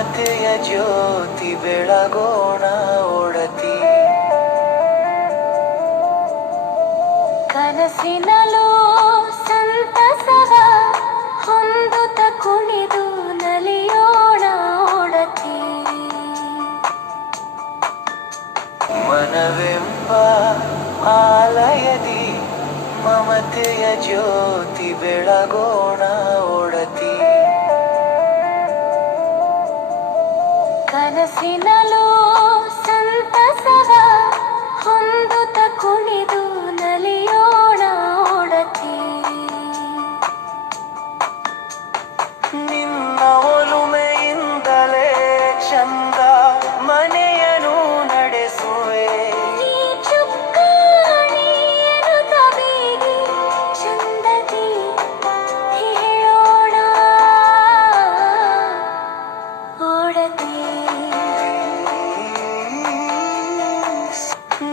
ಮಮತೆಯ ಜ್ಯೋತಿ ಬೆಳಗೋಣ ಒಡತಿ. ಕನಸಿನಲ್ಲೂ ಸಂತಸವ ಹೊಂದುತ್ತ ಕುಣಿದು ನಲಿಯೋಣ ಒಡತಿ. ಮನವೆಂಬ ಆಲಯದಿ ಮಮತೆಯ ಜ್ಯೋತಿ ಬೆಳಗೋಣ ಒಡತಿ. ಕನಸಿನಲ್ಲೂ ಸಂತಸವ ಹೊಂದುತ್ತ ಕುಣಿದು ನಲಿಯೋಣ ಒಡತಿ. ನಿನ್ನ ಒಲುಮೆಯಿಂದಲೇ ಚಂದ ಮನೆಯನ್ನು ನಡೆಸುವೆ. ನೀ ಚುಕ್ಕಾಣಿಯನ್ನು ತಬೀಗಿ ಚಂದದಿ ಹೇಳೋಣ ಒಡತಿ.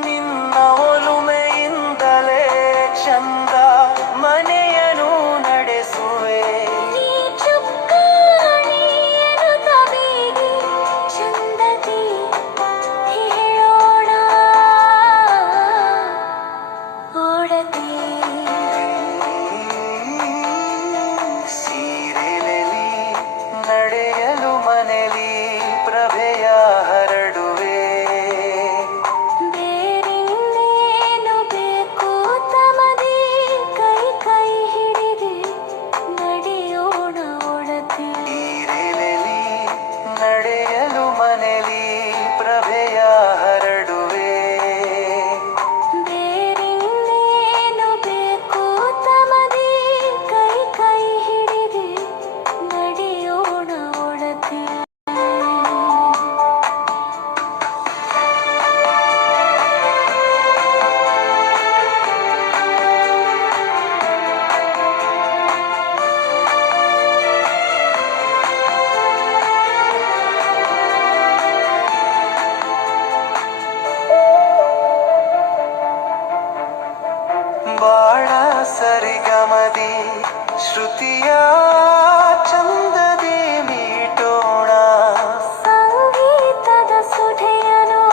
ನಿನ್ನ ಒಲುಮೆಯಿಂದಲೇ ಚಂದ ಮನೆಯನ್ನು ನಡೆಸುವೆ. ನೀ ಚುಕ್ಕಾಣಿಯನ್ನು ತಬೀಗಿ ಚಂದದಿ ಹೇಳೋಣ ಒಡತಿ. ಸೀರೆಲೆಲಿ ನಡೆಯಲು ಮನೆಲಿ ಪ್ರಭೆಯ ಹರಡುವೆ. ಬೇರಿನ್ನೇನು ಬೇಕು ತಮದಿ ಕೈ ಕೈ ಹಿಡಿದು ನಡೆಯೋಣ ಒಡತಿ. ಸೀರೆಲೆಲಿ ನಡೆಯಲು ಮನೆಲಿ ಪ್ರಭೆಯ ಹರಡುವೆ. ಬೇರಿನ್ನೇನು ಬೇಕು ತಮದಿ ಕೈ ಕೈ ಹಿಡಿದು ನಡೆಯೋಣ ಒಡತಿ. ಬಾಳ ಸರಿಗಮದಿ ಶ್ರುತಿಯ ಚಂದದಿ ಮೀಟೋಣ. ಸಂಗೀತದ ಸುಧೆಯನ್ನು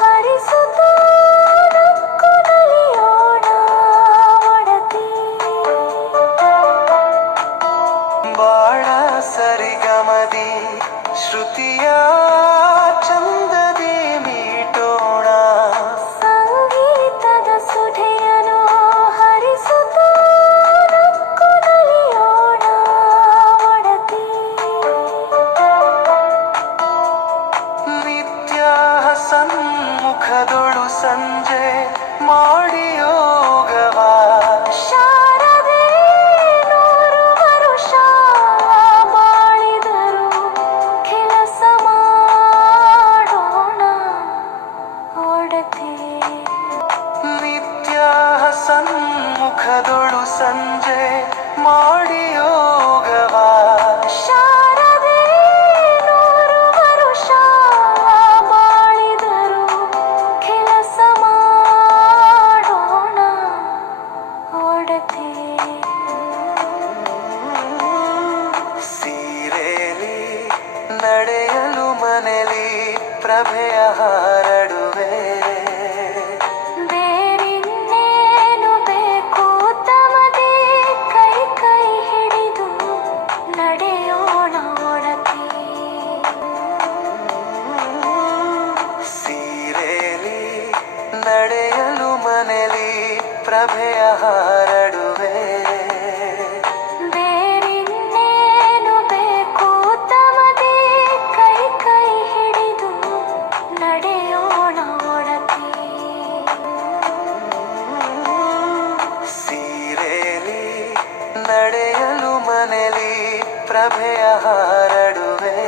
ಹರಿಸುತ್ತಾ ನಕ್ಕು ನಲಿಯೋಣ ಒಡತಿ. ಬಾಳ ಸರಿಗಮದಿ ಶ್ರುತಿಯ ಚಂದದಿ ಮೀಟೋಣ. ಸಂಗೀತದ ಸುಧೆಯನ್ನು ಹರಿಸುತ್ತಾ ನಕ್ಕು ನಲಿಯೋಣ ಒಡತಿ. ನಿತ್ಯ ಸನ್ಮುಖದೊಳು ಸಂಜೆ ಮಾಡಿ ಯೋಗವ. ಶಾರದೆ 100 ವರುಷ ಬಾಳಿದರು ಕೆಲಸ ಮಾಡೋಣ ಒಡತಿ. ನಿತ್ಯ ಸನ್ಮುಖದೊಳು ಸಂಜೆ ಮಾಡಿ ಯೋಗವ. ಶಾರದೆ 100 ವರುಷ ಬಾಳಿದರು ಕೆಲಸ ಮಾಡೋಣ ಒಡತಿ. ಸೀರೆಲಿ ನಡೆಯಲು ಮನೆಲಿ ಪ್ರಭೆಯ ಹರಡುವೆ. ಬೇರಿನ್ನೇನು ಬೇಕು ತಮದಿ ಕೈ ಕೈ ಹಿಡಿದು ನಡೆಯೋಣ ಒಡತಿ. ಸೀರೆಲಿ ನಡೆಯಲು ಮನೆಲಿ ಪ್ರಭೆಯ ಹರಡುವೆ. ಬೇರಿನ್ನೇನು ಬೇಕು ತಮದಿ ಕೈ ಕೈ ಹಿಡಿದು ನಡೆಯೋಣ ಒಡತಿ. ಸೀರೆಲಿ ನಡೆಯಲು ಮನೆಲಿ ಪ್ರಭೆಯ ಹರಡುವೆ.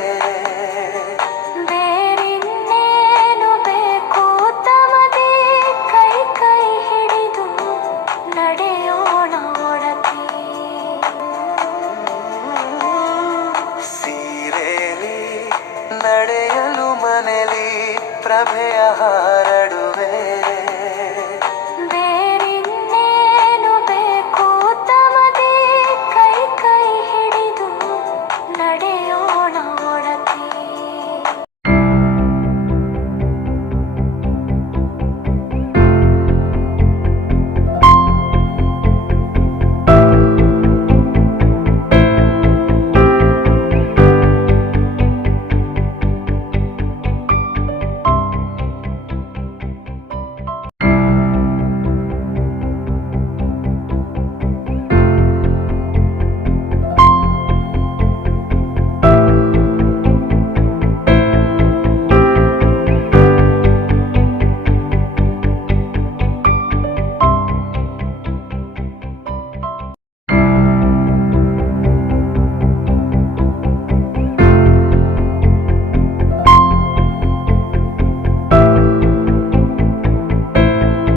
ಬೇರಿನ್ನೇನು ಬೇಕು ತಮದಿ ಕೈ ಕೈ ಹಿಡಿದು ನಡೆಯೋಣ ಒಡತಿ. ಸೀರೆಲಿ ನಡೆಯಲು ಮನೆಲಿ ಪ್ರಭೆಯ ಹರಡುವೆ.